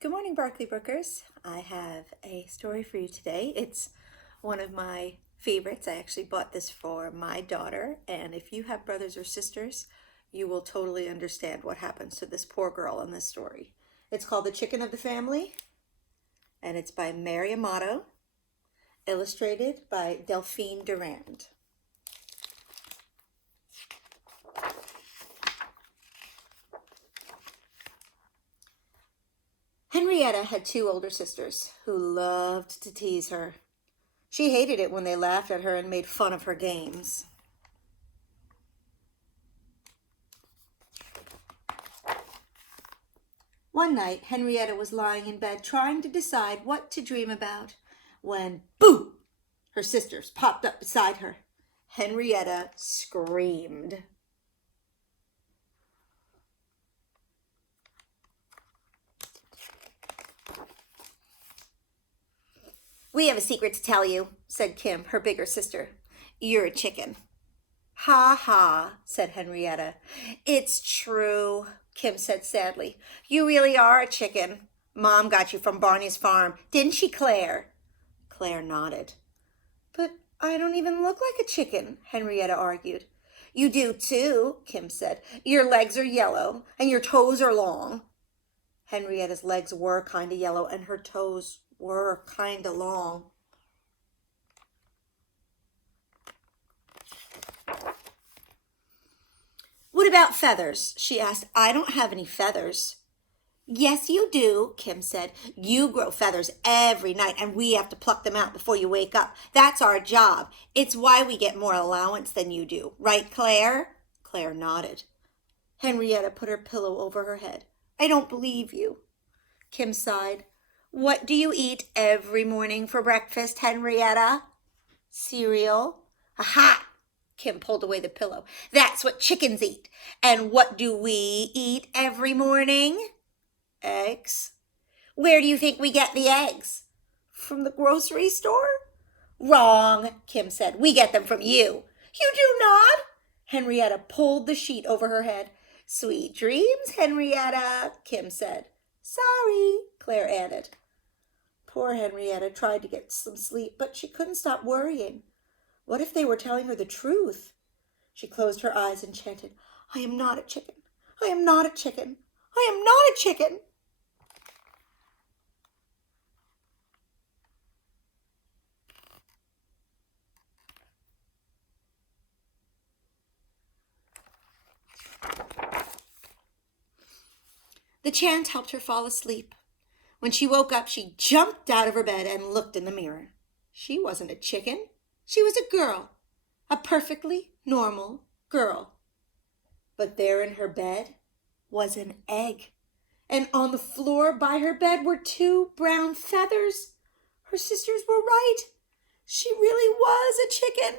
Good morning, Barkley Brookers. I have a story for you today. It's one of my favorites. I actually bought this for my daughter, and if you have brothers or sisters, you will totally understand what happens to this poor girl in this story. It's called The Chicken of the Family, and it's by Mary Amato, illustrated by Delphine Durand. Henrietta had two older sisters who loved to tease her. She hated it when they laughed at her and made fun of her games. One night, Henrietta was lying in bed trying to decide what to dream about when, boo! Her sisters popped up beside her. Henrietta screamed. "We have a secret to tell you," said Kim, her bigger sister. "You're a chicken." "Ha ha," said Henrietta. "It's true," Kim said sadly. "You really are a chicken. Mom got you from Barney's farm, didn't she, Claire?" Claire nodded. "But I don't even look like a chicken," Henrietta argued. "You do too," Kim said. "Your legs are yellow and your toes are long." Henrietta's legs were kind of yellow and her toes were kind of long. "What about feathers?" she asked. "I don't have any feathers." "Yes, you do," Kim said. "You grow feathers every night, and we have to pluck them out before you wake up. That's our job. It's why we get more allowance than you do. Right, Claire?" Claire nodded. Henrietta put her pillow over her head. "I don't believe you." Kim sighed. "What do you eat every morning for breakfast, Henrietta?" "Cereal." "Aha!" Kim pulled away the pillow. "That's what chickens eat. And what do we eat every morning?" "Eggs." "Where do you think we get the eggs?" "From the grocery store." "Wrong," Kim said. "We get them from you." "You do not?" Henrietta pulled the sheet over her head. "Sweet dreams, Henrietta," Kim said. "Sorry," Claire added. Poor Henrietta tried to get some sleep, but she couldn't stop worrying. What if they were telling her the truth? She closed her eyes and chanted, "I am not a chicken. I am not a chicken. I am not a chicken." The chant helped her fall asleep. When she woke up, she jumped out of her bed and looked in the mirror. She wasn't a chicken. She was a girl, a perfectly normal girl. But there in her bed was an egg, and on the floor by her bed were two brown feathers. Her sisters were right. She really was a chicken.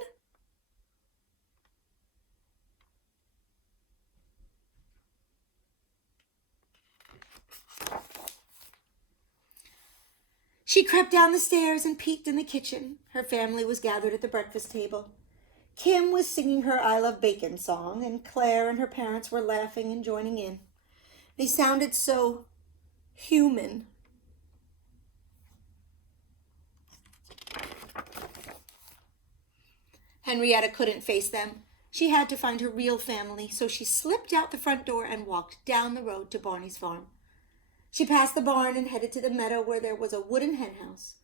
She crept down the stairs and peeked in the kitchen. Her family was gathered at the breakfast table. Kim was singing her "I Love Bacon" song, and Claire and her parents were laughing and joining in. They sounded so human. Henrietta couldn't face them. She had to find her real family, so she slipped out the front door and walked down the road to Barney's farm. She passed the barn and headed to the meadow where there was a wooden henhouse.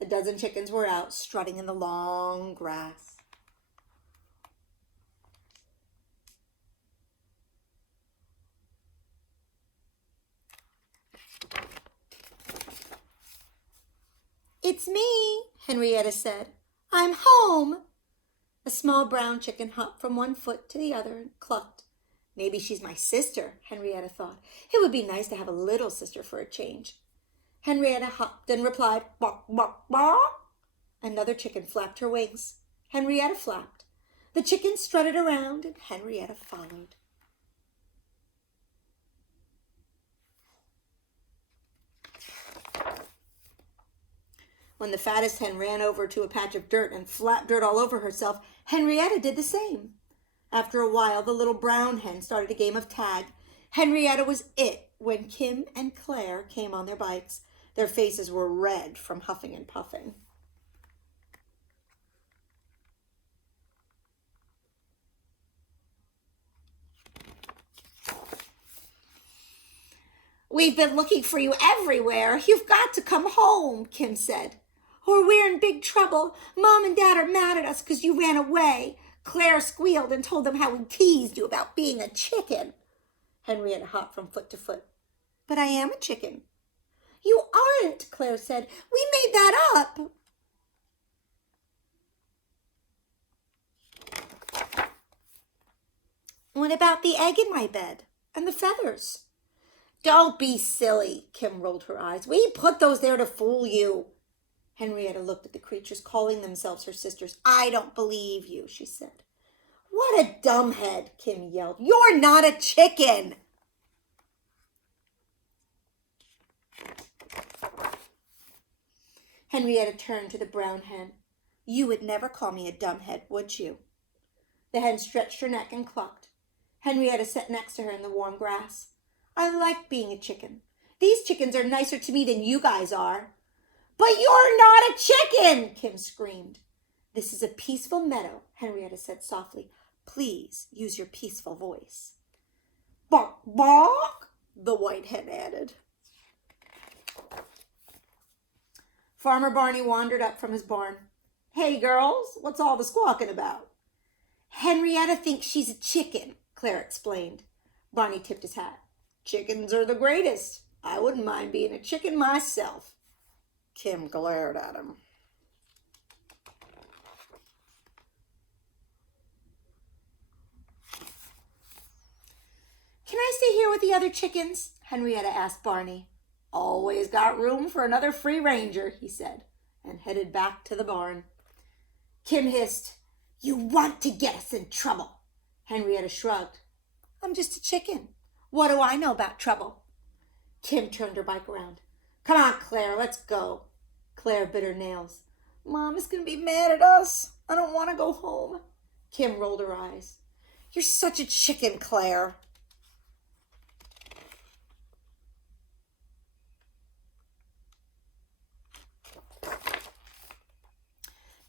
A dozen chickens were out, strutting in the long grass. "It's me," Henrietta said. "I'm home." A small brown chicken hopped from one foot to the other and clucked. "Maybe she's my sister," Henrietta thought. "It would be nice to have a little sister for a change." Henrietta hopped and replied, "Bawk, bawk, bawk." Another chicken flapped her wings. Henrietta flapped. The chickens strutted around and Henrietta followed. When the fattest hen ran over to a patch of dirt and flapped dirt all over herself, Henrietta did the same. After a while, the little brown hen started a game of tag. Henrietta was it, when Kim and Claire came on their bikes. Their faces were red from huffing and puffing. "We've been looking for you everywhere. You've got to come home," Kim said. "Or we're in big trouble. Mom and Dad are mad at us because you ran away." Claire squealed and told them how we teased you about being a chicken. Henrietta hopped from foot to foot. "But I am a chicken." "You aren't," Claire said. "We made that up." "What about the egg in my bed and the feathers?" "Don't be silly," Kim rolled her eyes. "We put those there to fool you." Henrietta looked at the creatures, calling themselves her sisters. "I don't believe you," she said. "What a dumbhead," Kim yelled. "You're not a chicken." Henrietta turned to the brown hen. "You would never call me a dumbhead, would you?" The hen stretched her neck and clucked. Henrietta sat next to her in the warm grass. "I like being a chicken. These chickens are nicer to me than you guys are." "But you're not a chicken!" Kim screamed. "This is a peaceful meadow," Henrietta said softly. "Please use your peaceful voice." "Bonk, bonk," the white hen added. Farmer Barney wandered up from his barn. "Hey, girls, what's all the squawking about?" "Henrietta thinks she's a chicken," Claire explained. Barney tipped his hat. "Chickens are the greatest. I wouldn't mind being a chicken myself." Kim glared at him. "Can I stay here with the other chickens?" Henrietta asked Barney. "Always got room for another free ranger," he said, and headed back to the barn. Kim hissed, "You want to get us in trouble." Henrietta shrugged. "I'm just a chicken. What do I know about trouble?" Kim turned her bike around. "Come on, Claire, let's go." Claire bit her nails. "Mom is going to be mad at us. I don't want to go home." Kim rolled her eyes. "You're such a chicken, Claire."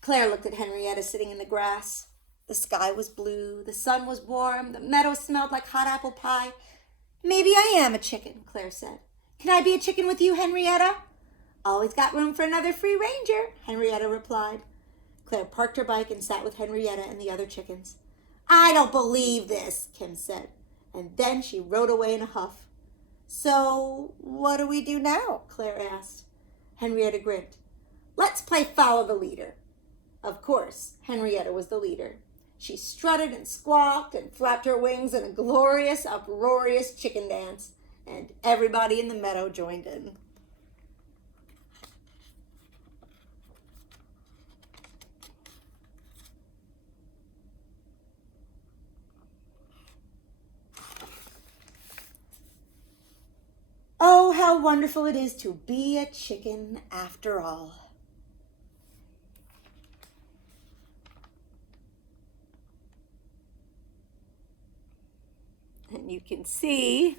Claire looked at Henrietta sitting in the grass. The sky was blue, the sun was warm, the meadow smelled like hot apple pie. "Maybe I am a chicken," Claire said. "Can I be a chicken with you, Henrietta?" "Always got room for another free ranger," Henrietta replied. Claire parked her bike and sat with Henrietta and the other chickens. "I don't believe this," Kim said, and then she rode away in a huff. "So what do we do now?" Claire asked. Henrietta grinned. "Let's play follow the leader." Of course, Henrietta was the leader. She strutted and squawked and flapped her wings in a glorious, uproarious chicken dance, and everybody in the meadow joined in. Oh, how wonderful it is to be a chicken after all. And you can see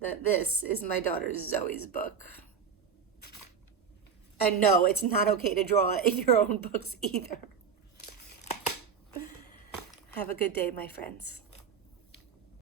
that this is my daughter Zoe's book. And no, it's not okay to draw in your own books either. Have a good day, my friends.